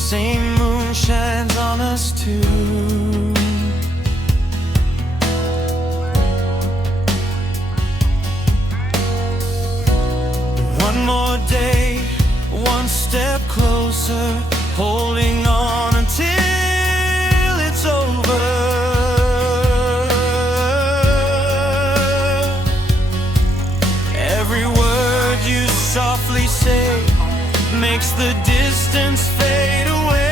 same moon shines on us too. One more day, one step closer, holding on until it's over. Every word you softly say makes the distance fade away.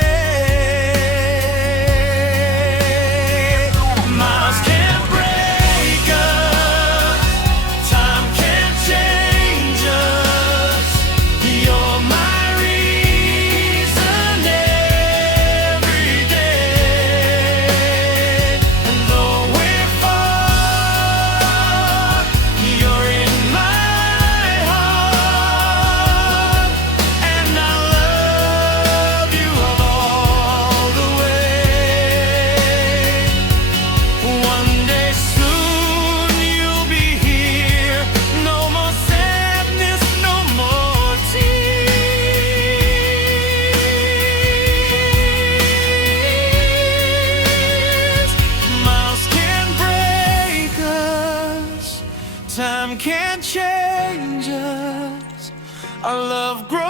Miles can't break us, time can't change us. You're my reason every day. And though we're far, you're in my heart. And I love you all the way. One day soon you'll be here. No more sadness, no more tears. Miles can't break us, time can't change us. Our love grows